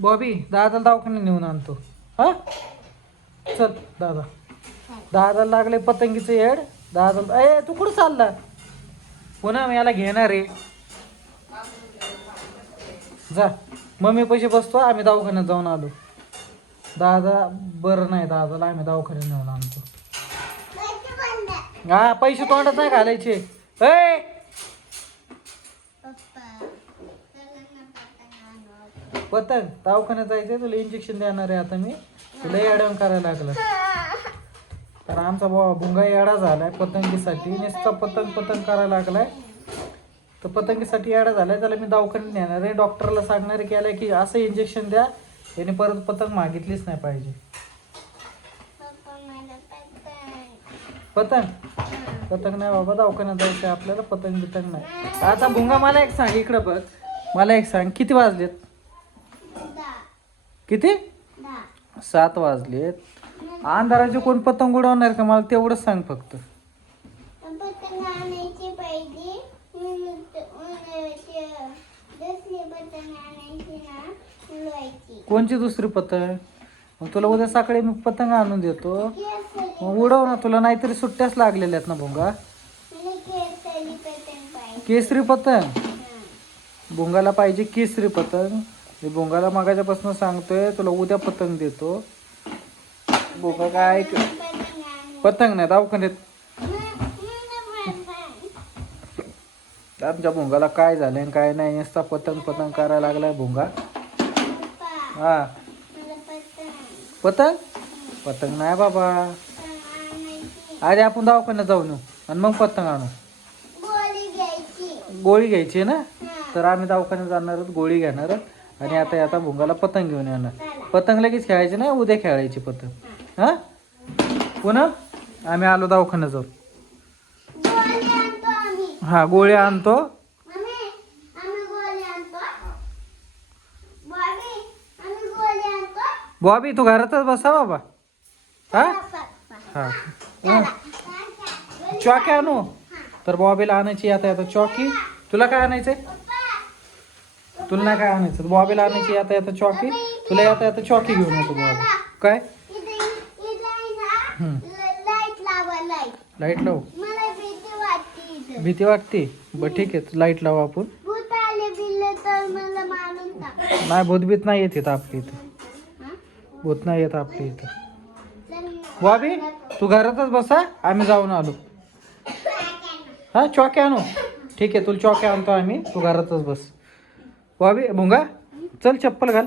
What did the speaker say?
बॉबी दादाला दवाखान्यात नेऊन आणतो. हा चल दादा. दादाला लागले पतंगीचं येड. दादा ए तू कुठं चालला? पुन्हा मी याला घेणार आहे. जा मम्मी पैसे बसतो. आम्ही दवाखान्यात जाऊन आलो. दादा बरं नाही. दादाला आम्ही दवाखान्यात नेऊन आणतो. हा पैसे तोंडात नाही घालायचे. ए पतंग दवाखान्यात जायचंय. तुला इंजेक्शन देणार आहे आता मी. तुला येडवण करायला लागलं. तर आमचा भुंगा येडा झालाय पतंगीसाठी. नुसता पतंग पतंग करायला लागलाय. तर पतंगीसाठी येडा झालाय. त्याला मी दवाखान्यात नेणार आहे. डॉक्टरला सांगणार केलंय की असं इंजेक्शन द्या. याने परत पतंग मागितलीच नाही पाहिजे. पतंग पतंग नाही बाबा. दवाखान्यात जायचं आपल्याला. पतंग बितंग नाही. आता भुंगा मला एक सांग. इकडं बघ. मला एक सांग किती वाजलेत? किती? 7 वाजलेत. अंधाराचे कोण पतंग उडवणार का? मला तेवढंच सांग फक्त. कोणची दुसरी पतंग? मग तुला उद्या सकाळी मी पतंग आणून देतो. मग उडव ना. तुला नाहीतरी सुट्ट्याच लागलेल्या आहेत ना भुंगा. केसरी पतंग. भुंगाला पाहिजे केसरी पतंग. मी भुंगाला मागाच्यापासून सांगतोय तुला उद्या पतंग देतो. भुंगा काय पतंग नाही दवाखान्यात. आमच्या भुंगाला काय झालंय काय नाही. नुसता पतंग पतंग करायला लागलाय भुंगा. हा पतंग पतंग नाही बाबा. आधी आपण दवाखान्यात जाऊन येऊ आणि मग पतंग आणू. गोळी घ्यायची ना. तर आम्ही दवाखान्यात जाणार आहोत. गोळी घेणार आणि आता भुंगाला पतंग घेऊन येणार. पतंग लगेच खेळायची नाही. उद्या खेळायची पतंग. हा पुन्हा आम्ही आलो दवाखान्यात जाऊन. हा गोळी आणतो. बॉबी तू घरातच बसा बाबा. हा हा चॉकी आणू. तर बॉबीला आणायची आता चॉकी. तुला काय आणायचंय? तुला नाही काय आणायचं? बॉबीला आणायची आता चॉकी. तुला आता चॉकी घेऊन येतो बॉबी. काय लाईट लावू? भीती वाटते. बरं ठीक आहे लाईट लावू आपण. नाही भूतभीत नाही येत इथं आपल्या इथं. भूत नाही येत आपल्या इथं. बॉबी तू घरातच बसा. आम्ही जाऊन आलो. हा चॉकी आणू. ठीक आहे तुला चॉकी आणतो आम्ही. तू घरातच बस. बॉबी भुंगा चल चप्पल घाल.